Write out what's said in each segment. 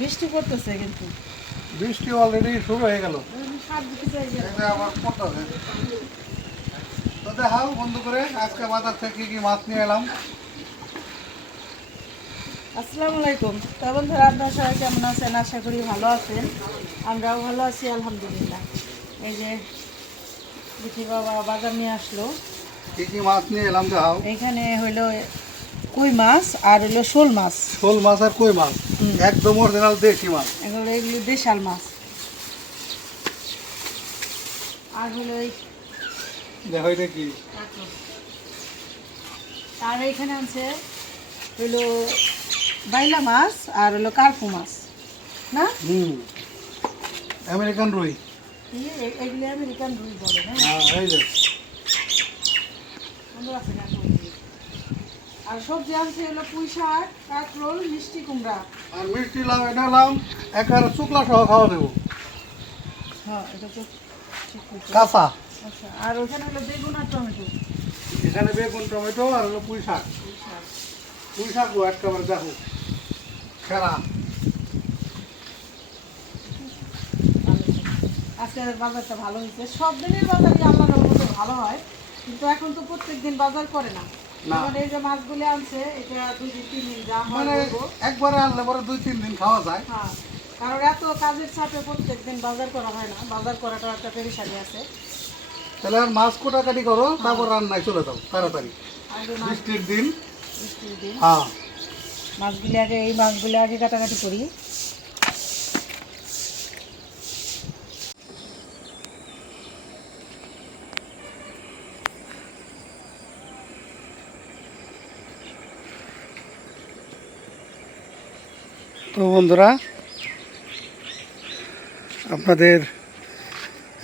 বৃষ্টি পড়তেছে কিন্তু বৃষ্টি অলরেডি শুরু হয়ে গেল। আবার পড়তেছে। তো দেখাও বন্ধ করে আজকে বাজার থেকে কি মাছ নিয়ে এলাম। আসসালামু আলাইকুম। তো বন্ধুরা, আপনারা সবাই কেমন আছেন? আশা করি ভালো আছেন। আমরাও ভালো আছি আলহামদুলিল্লাহ। এই যে বিথি বাবা বাজার নিয়ে আসলো। কি কি মাছ নিয়ে এলাম দেখাও। এখানে হইলো কই মাছ আর হইলো শোল মাছ। শোল মাছ আর কই মাছ একদম অরিজিনাল দেশি মাছ। এগুলো দেশাল মাছ। আর হলো এই দেখো এটা কি। আর এখানে আছে হইলো বাইলা মাছ আর হলো কার্পু মাছ না? আমেরিকান রুই। এগুলো আমেরিকান রুই বলে না? এই যে আর সবজি আনছে হলো পুঁই শাক, কাঁকরোল, মিষ্টি কুমড়া আর মিষ্টি লাউ এটা এলাম একবারে শুকলা সহ খাওয়া দেবো। হ্যাঁ, এটা তো ঠিক হয়েছে। কাঁচা। আচ্ছা, আর ওখানে হলো বেগুন আর টমেটো। এখানে বেগুন টমেটো আর হলো পুঁই শাক। পুঁই শাকও একেবারে দেখো সেরা। আজকে বাজারটা ভালো হয়েছে। সব দিনের বাজারই আল্লাহর রহমতে ভালো হয়, কিন্তু এখন তো প্রত্যেকদিন বাজার করে না। যেমন এই যে মাছগুলো আনছে, এটা 2 দিন 3 দিন যা মানে একবারে আনলে পরে 2-3 দিন খাওয়া যায়। হ্যাঁ, কারণ এত কাজের চাপে প্রত্যেকদিন বাজার করা হয় না। বাজার করাটা একটা পেরেশানি আছে। তাহলে আর মাছ কোটাকাটি করো, তারপর রান্নায় চলে যাও তাড়াতাড়ি। বৃষ্টির দিন। বৃষ্টির দিন হ্যাঁ, এই মাছগুলো আগে কাটাকাটি করি। তো বন্ধুরা আপনাদের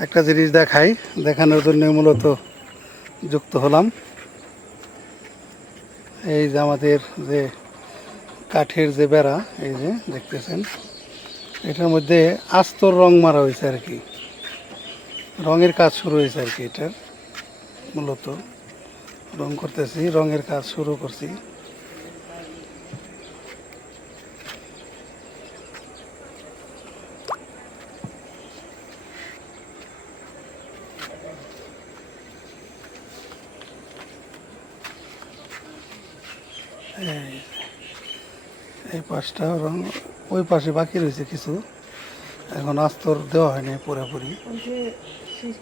একটা জিনিস দেখাই, দেখানোর জন্য মূলত যুক্ত হলাম। এই যে আমাদের যে কাঠের যে বেড়া, এই যে দেখতেছেন, এটার মধ্যে আস্তর রং মারা হয়েছে আর কি। রঙের কাজ শুরু হয়েছে আর কি। এটার মূলত রং করতেছি, রঙের কাজ শুরু করছি। এই পাশটা রং, ওই পাশে বাকি রয়েছে কিছু, এখন আস্তর দেওয়া হয়নি পুরোপুরি। শীষ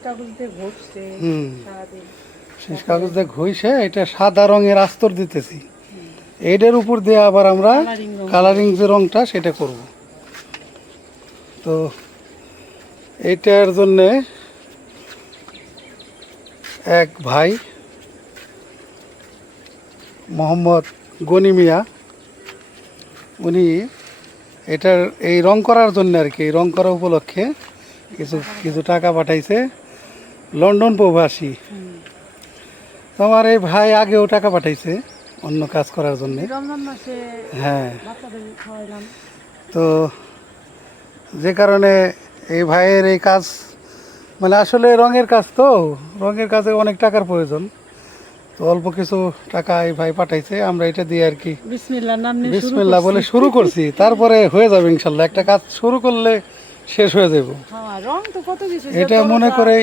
কাগজ দিয়ে ঘষে এটা সাদা রঙের আস্তর দিতেছি। এইটার উপর দিয়ে আবার আমরা কালারিং যে রংটা সেটা করব। তো এইটার জন্যে এক ভাই মোহাম্মদ গনি মিয়া, উনি এটার এই রং করার জন্য আর কি, রং করা উপলক্ষে কিছু কিছু টাকা পাঠাইছে লন্ডন প্রবাসী। তো আমার এই ভাই আগেও টাকা পাঠাইছে অন্য কাজ করার জন্য। হ্যাঁ, তো যে কারণে এই ভাইয়ের এই কাজ, মানে আসলে রঙের কাজ, তো রঙের কাজে অনেক টাকার প্রয়োজন। তো অল্প কিছু টাকা এই ভাই পাঠাইছে, আমরা এটা দিয়ে আর কি বিসমিল্লাহ বলে শুরু করছি। তারপরে হয়ে যাবে ইনশাল্লাহ। একটা কাজ শুরু করলে শেষ হয়ে যাব। এটা মনে করে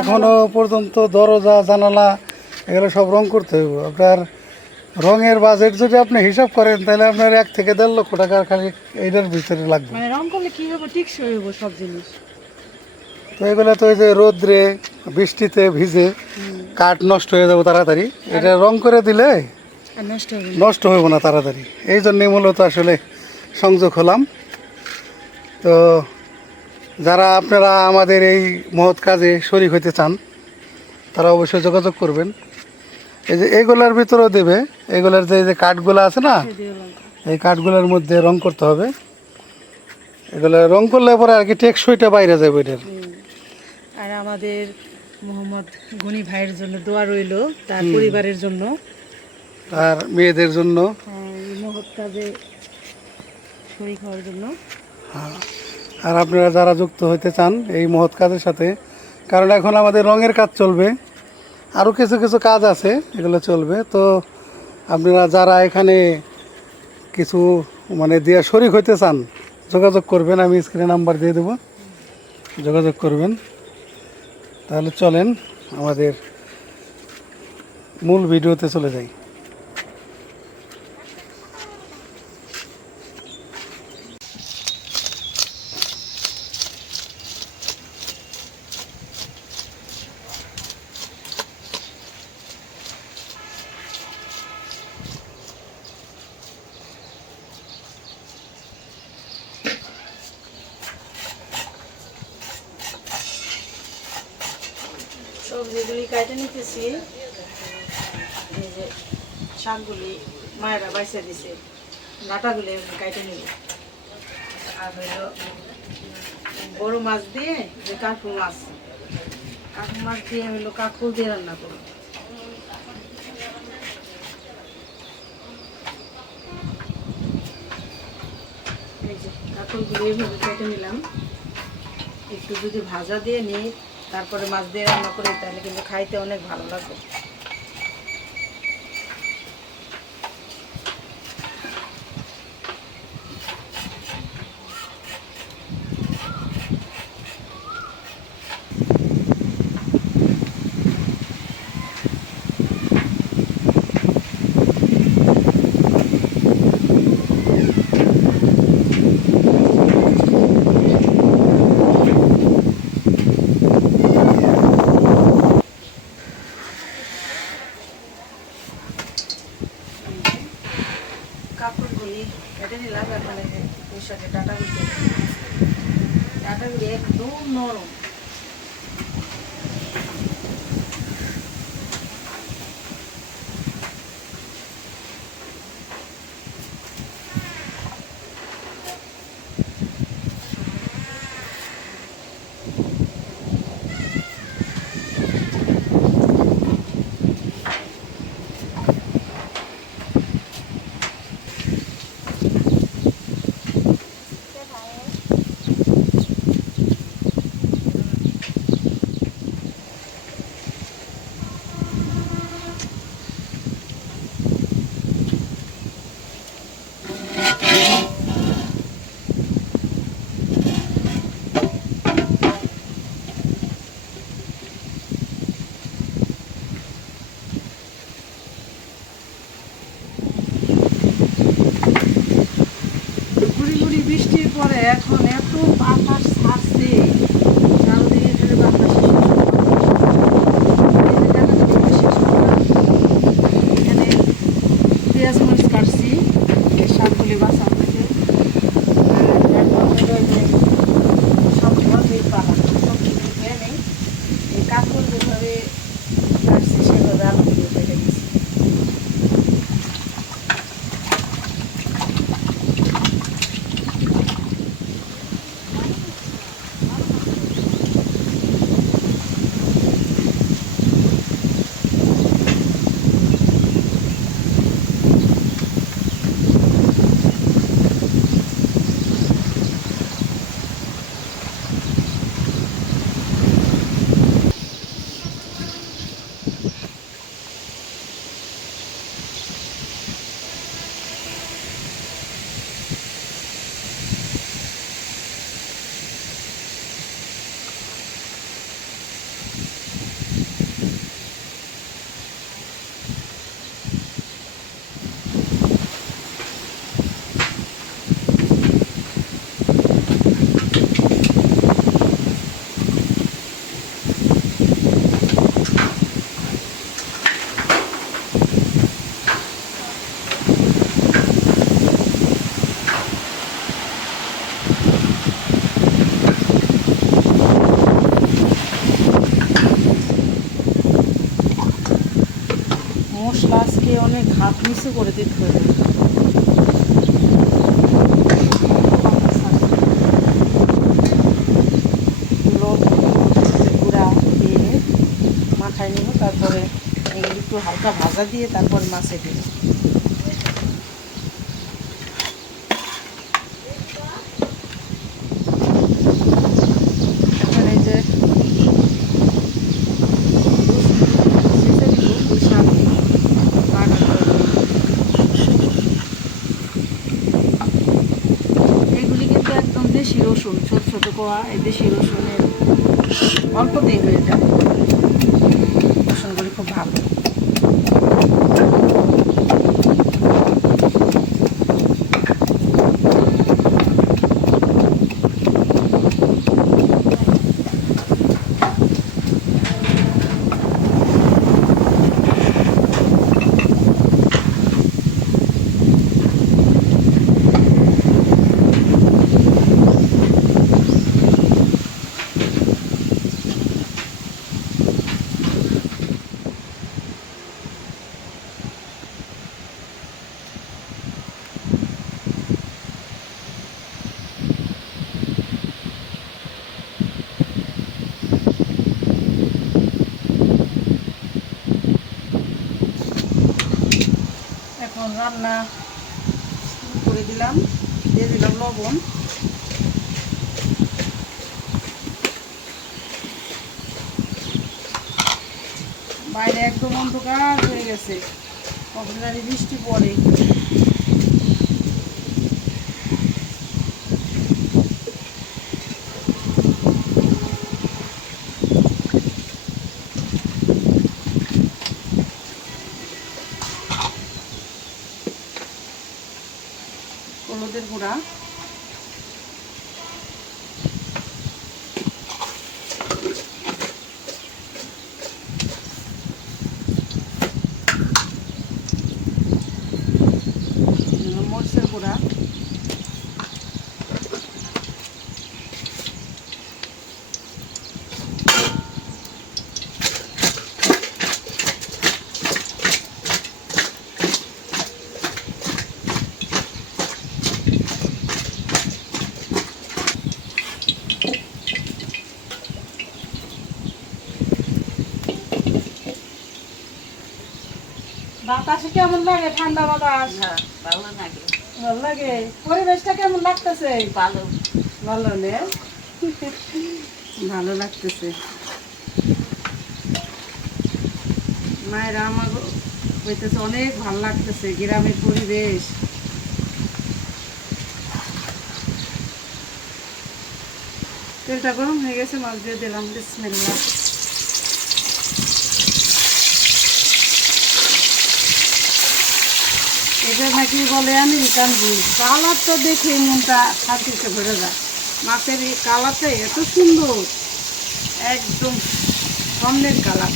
এখনো পর্যন্ত দরজা জানালা এগুলো সব রং করতে হবে। আপনার রঙের বাজেট যদি আপনি হিসাব করেন, তাহলে আপনার 1 থেকে 1.5 লক্ষ টাকা খালি এইটার ভিতরে লাগবে। রং করলে কি হবে? টিকসই হবে সব জিনিস। তো এগুলো তো এই যে রোদ্রে বৃষ্টিতে ভিজে কাঠ নষ্ট হয়ে যাবে তাড়াতাড়ি। এটা রং করে দিলে নষ্ট হইব না তাড়াতাড়ি। এই জন্যই মূলত আসলে সংযোগ হলাম। তো যারা আপনারা আমাদের এই মহৎ কাজে শরীক হইতে চান, তারা অবশ্যই যোগাযোগ করবেন। এই যে এগুলার ভিতরেও দেবে, এগুলার যে কাঠগুলো আছে না, এই কাঠগুলোর মধ্যে রং করতে হবে। এগুলো রং করলে পরে আর কি টেকসইটা বাইরে যাবে এটার। আর আমাদের মোহাম্মদ গনি ভাইয়ের জন্য দোয়া রইল, তার পরিবারের জন্য, তার মেয়েদের জন্য, এই মহৎ কাজে শরীক হওয়ার জন্য। হ্যাঁ, আর আপনারা যারা যুক্ত হইতে চান এই মহৎ কাজের সাথে, কারণ এখন আমাদের রঙের কাজ চলবে, আরও কিছু কিছু কাজ আছে এগুলো চলবে। তো আপনারা যারা এখানে কিছু মানে দিয়ে শরীক হইতে চান, যোগাযোগ করবেন, আমি স্ক্রিনে নাম্বার দিয়ে দেবো, যোগাযোগ করবেন। তাহলে চলেন আমাদের মূল ভিডিওতে চলে যাই। সবজিগুলি কাটে নিতেছি। এই যে শাকগুলি মায়েরা বাইসে দিছে, ডাটাগুলি এমনি কাটে নিব। আর হইল বড় মাছ দিয়ে যে কাকুর মাছ দিয়ে হইলো কাকুর দিয়ে রান্না করব। এই যে কাকুরগুলি এইভাবে কেটে নিলাম। একটু যদি ভাজা দিয়ে নিই তারপরে মাছ দিয়ে রান্না করি তাহলে কিন্তু খাইতে অনেক ভালো লাগবে। কাপড়গুলি কেটে নিলাম। এখন এই যে পুঁইশাকের ডাটাগুলি একদম নরম। গুড়ি গুড়ি বৃষ্টির পরে এখন এত বাতাস ছাড়ছে, চারদিকে খালি বাতাস। এখানে পেঁয়াজ মরিচ কাটছি শাকগুলি বাঁচা হয়েছে। সব ধরনের পালা সবজি ধুয়ে নেই। এই কাকুর যেভাবে কাটছি সেভাবে আলুগুলো কেটে দিচ্ছি। মশলা আজকে অনেক ঘাট নিচু করে দিতে হবে। গুঁড়া দিয়ে মাখায় নিব, তারপরে এগুলো একটু হালকা ভাজা দিয়ে তারপর মাছে দিব। এখন এই যে এগুলি কিন্তু কোয়া এই দেশি রসুনের অল্পতেই হয়ে যায়। রসুনগুলি খুব ভালো। এখন রান্না করে দিলাম, দিয়ে দিলাম লবণ। বাইরে একদম অন্ধকার হয়ে গেছে, কখন জানি বৃষ্টি পড়ে। হলুদের গুঁড়া, মরিচের গুঁড়া, বাতাসে কেমন লাগে? ঠান্ডা বাতাস। হ্যাঁ, ভালো লাগে। ভালো লাগে। পরিবেশটা কেমন লাগতেছে? ভালো। ভালো নে ভালো লাগতেছে। মায়েরা আমার হইতেছে অনেক ভালো লাগতেছে, গ্রামের পরিবেশ। তেলটা গরম হয়ে গেছে, মাছ দিয়ে দিলাম। বিসমিল্লাহ। এটা নাকি বলে আমেরিকান রুই। কালার তো দেখে মনটা শান্তিতে ভরে যায়। মাছের এই কালারটা এত সুন্দর, একদম স্বর্ণের কালার।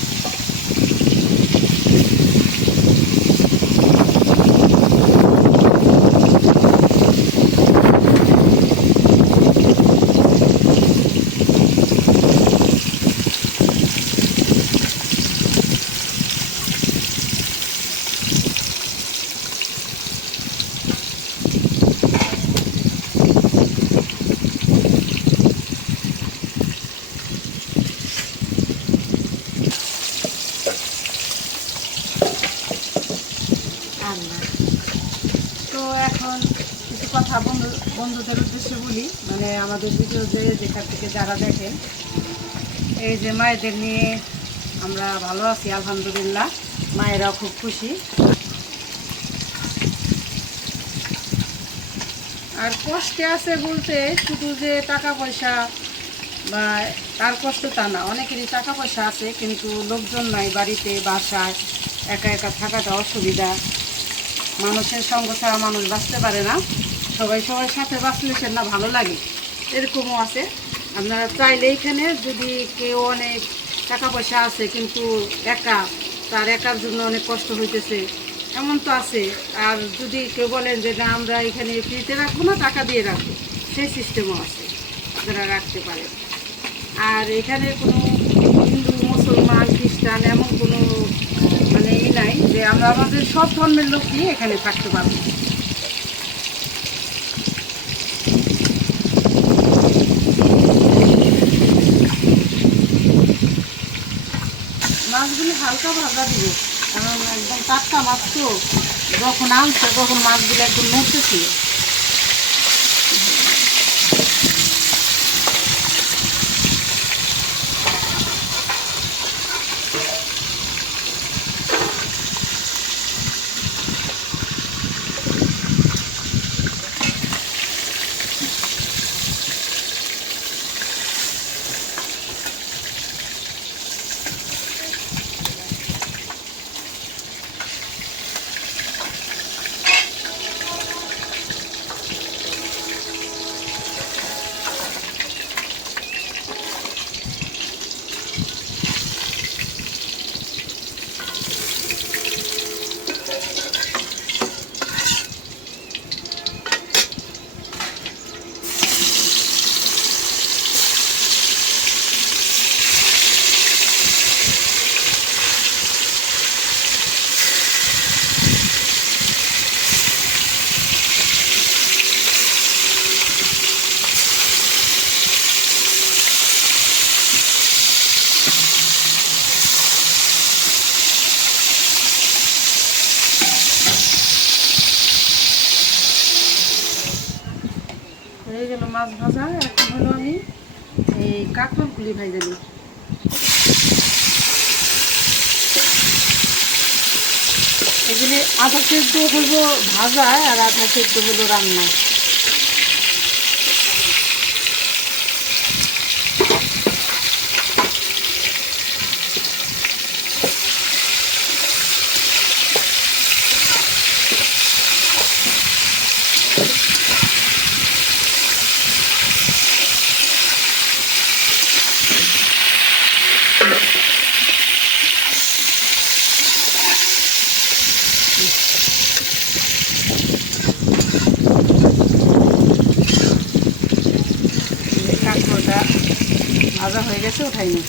তো এখন কিছু কথা বন্ধুদের উদ্দেশ্যে বলি, মানে আমাদের ভিডিও যেখান থেকে যারা দেখেন। এই যে মায়েদের নিয়ে আমরা ভালো আছি আলহামদুলিল্লাহ, মায়েরাও খুব খুশি। আর কষ্টে আছে বলতে শুধু যে টাকা পয়সা বা তার কষ্ট তা না, অনেকেরই টাকা পয়সা আছে কিন্তু লোকজন নাই বাড়িতে, বাসায় একা একা থাকাটা অসুবিধা। মানুষের সঙ্গ ছাড়া মানুষ বাঁচতে পারে না, সবাই সবার সাথে বাঁচলে সে না ভালো লাগে, এরকমও আছে। আপনারা চাইলে এখানে যদি কেউ অনেক টাকা পয়সা আছে কিন্তু একা, তার একার জন্য অনেক কষ্ট হইতেছে, এমন তো আছে। আর যদি কেউ বলেন যে না আমরা এখানে ফ্রিতে রাখবো না, টাকা দিয়ে রাখবো, সেই সিস্টেমও আছে, আপনারা রাখতে পারেন। আর এখানে কোনো হিন্দু, মুসলমান, খ্রিস্টান এমন কোনো মানে নাই যে আমরা আমাদের সব ধর্মের লোকই এখানে থাকতে পারবো। মাছগুলি হালকা ভাজা দিব, কারণ একদম টাটকা মাছ তো, যখন আনছে তখন মাছগুলো একদম নড়তেছিল। মাছ ভাজা, এখন হলো আমি এই কাঁকরোলগুলি ভাজা নিই। এগুলি আধা সেদ্ধ হলো ভাজা আর আধা সেদ্ধ হলো রান্না। কাঁকরোলটা ভাজা হয়ে গেছে, উঠাই নি।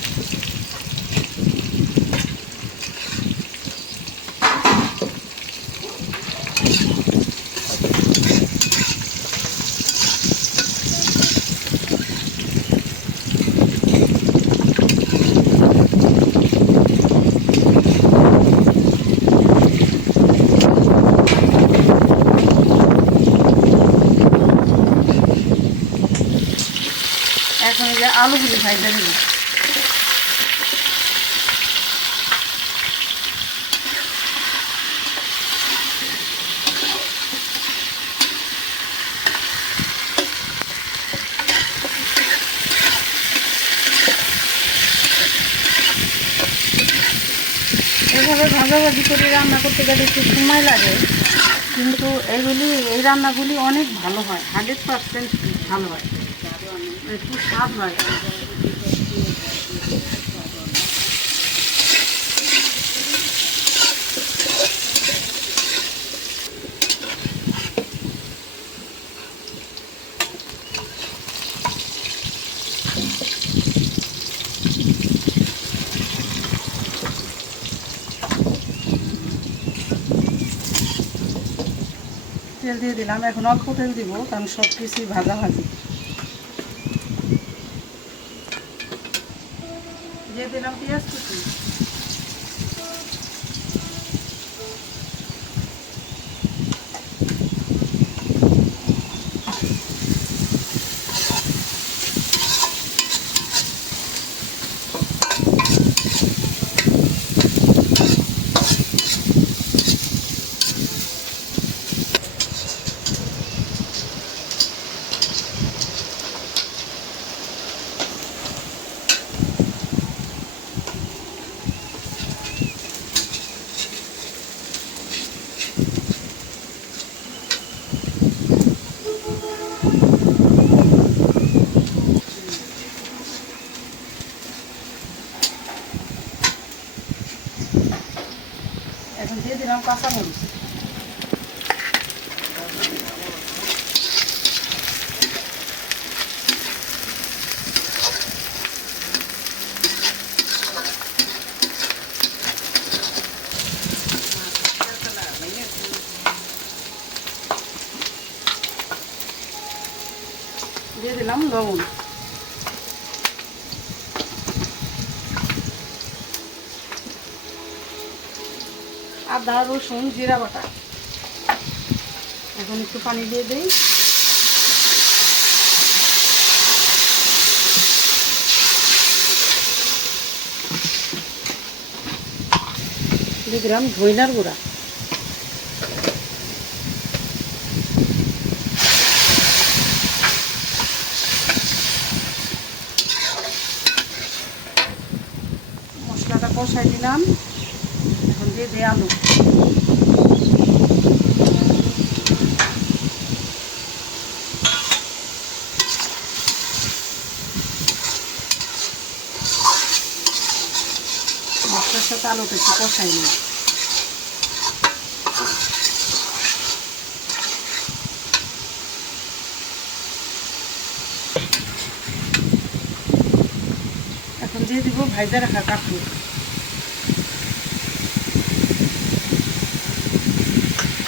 এখন এই যে আলুগুলি ভাজা দিব। এভাবে ভাজাভাজি করে রান্না করতে গেলে একটু সময় লাগে, কিন্তু এই রান্নাগুলি অনেক ভালো হয়, 100% ভালো হয়, একটু স্বাদ হয়। তেল দিয়ে দিলাম, এখন অল্প তেল দিব কারণ সব কিছুই ভাজাভাজি। দিয়ে দিলাম পেঁয়াজ কুচি, এখন দিয়ে দিলাম কাঁচামরিচ, দিয়ে দিলাম লবণ, আদা রসুন জিরা বাটা। এখন একটু পানি দিয়ে দিই, দিয়ে দিলাম ধইনার গুঁড়া, মশলাটা কষাই দিলাম। এখন দিয়ে দিই আলু, মশলার সাথে আলুটা একটু কষাই নিই। এখন দিয়ে দিব ভাজা রাখা কাঁকরোল,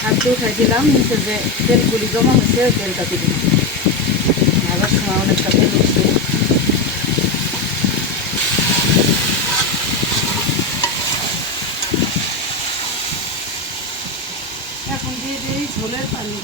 হাত দিয়ে উঠাই দিলাম, নিচে যে তেলগুলি জমা হয়েছে ওই তেলটা দিয়ে দিলাম। ভাজার সময় অনেকটা তেল উঠছে। এখন দিয়ে দিই ঝোলের পানি,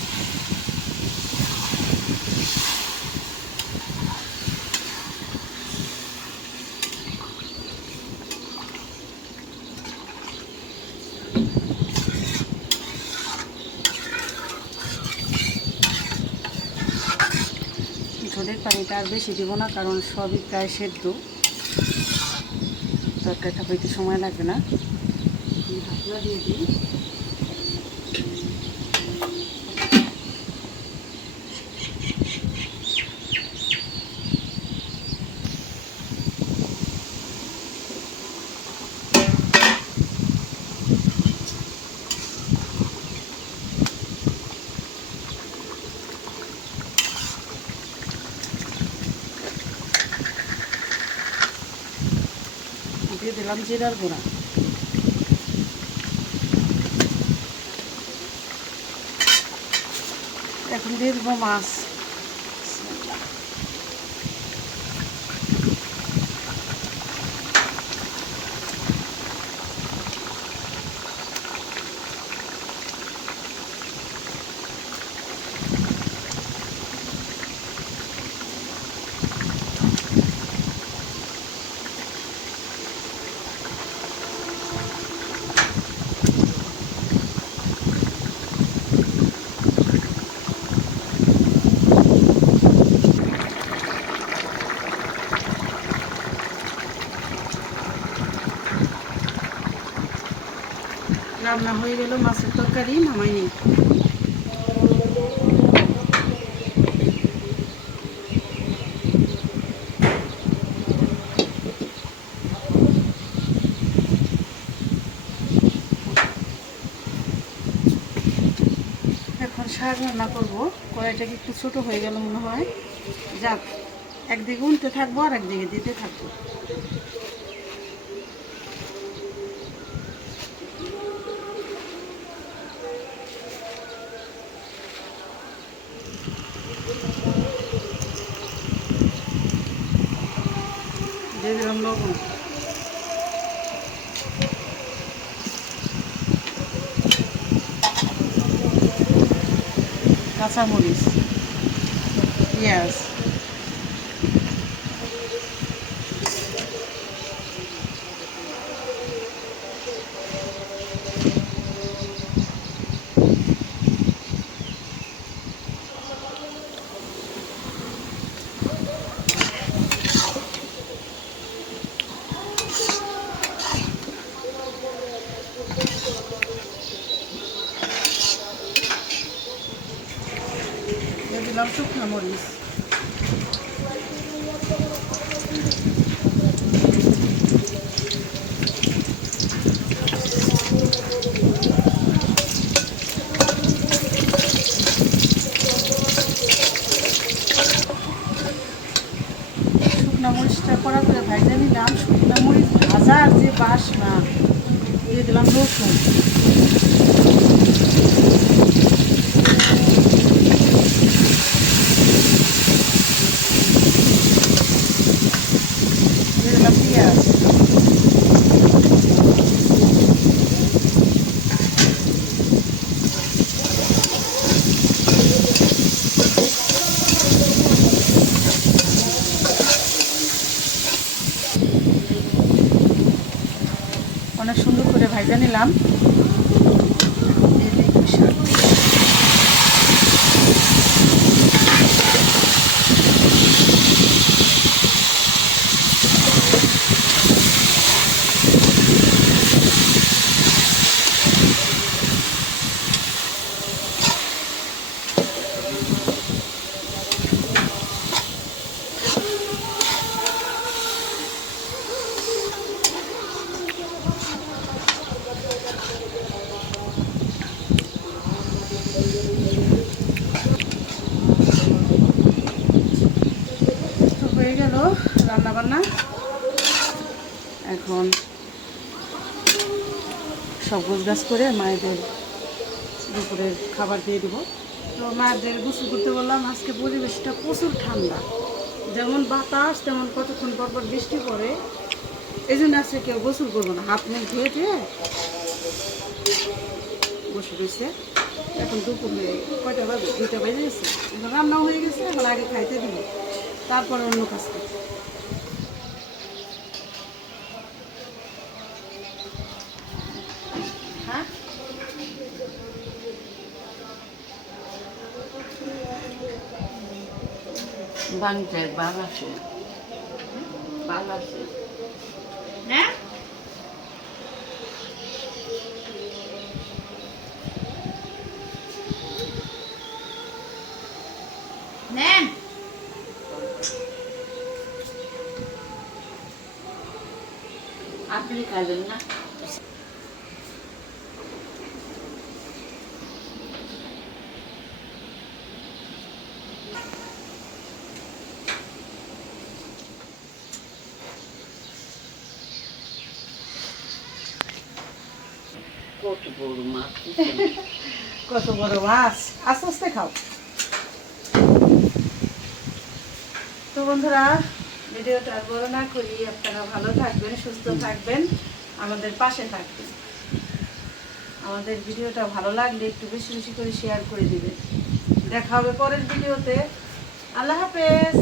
ঝোলের পানিটা আর বেশি দিব না, কারণ সবই প্রায় সেদ্ধ, তরকারিটা হইতে সময় লাগবে না। ঢাকনা দিয়ে দিই। দিয়ে দিলাম জিরার গুঁড়া। এখন দিয়ে দেবো মাছ। রান্না হয়ে গেল মাছের তরকারি, নামাই নিই। এখন শাক রান্না করবো। কড়াইটাকে একটু ছোটো হয়ে গেল মনে হয়, যাক, একদিকে উনতে থাকবো আর একদিকে দিতে থাকবো। দিয়ে দিলাম লবণ, কাঁচামরিচ, পেঁয়াজ, দিয়ে দিলাম শুকনো মরিচ। শুকনো মরিচটা কড়া করে ভাজা নিলাম। শুকনো মরিচ ভাজার যে বাসনা, দিয়ে দিলাম রসুন, দিয়ে দিলাম পেঁয়াজ, অনেক সুন্দর করে ভাজা নিলাম। দিয়ে দিই শাক। তো হয়ে গেল রান্না বান্না। এখন সব গোছগাছ করে মায়েদের দুপুরের খাবার দিয়ে দেবো। তো মায়েদের গোসল করতে বললাম। আজকে পরিবেশটা প্রচুর ঠান্ডা, যেমন বাতাস তেমন কতক্ষণ পর পর বৃষ্টি পড়ে, এই জন্য আজকে কেউ গোসল করবো না। হাত মুখ ধুয়ে ধুয়ে বসে রয়েছে। এখন দুপুর কয়টা বাজে, 2টা বেজে গেছে। এখন রান্নাও হয়ে গেছে, এখন আগে খাইতে দিব, তারপরে অন্য কাজ করতে। হ্যাঁ, বাংলাদেশে ভালো আছে, ভালো আছে। হ্যাঁ নেন আপনি খাবেন না? কত বড় মাছ দিছেন। কত বড় মাছ, আস্তে আস্তে খাও। তো বন্ধুরা, ভিডিওটা আর বড় না করি, আপনারা ভালো থাকবেন, সুস্থ থাকবেন, আমাদের পাশে থাকবেন। আমাদের ভিডিওটা ভালো লাগলে একটু বেশি বেশি করে শেয়ার করে দিবেন। দেখা হবে পরের ভিডিওতে। আল্লাহ হাফেজ।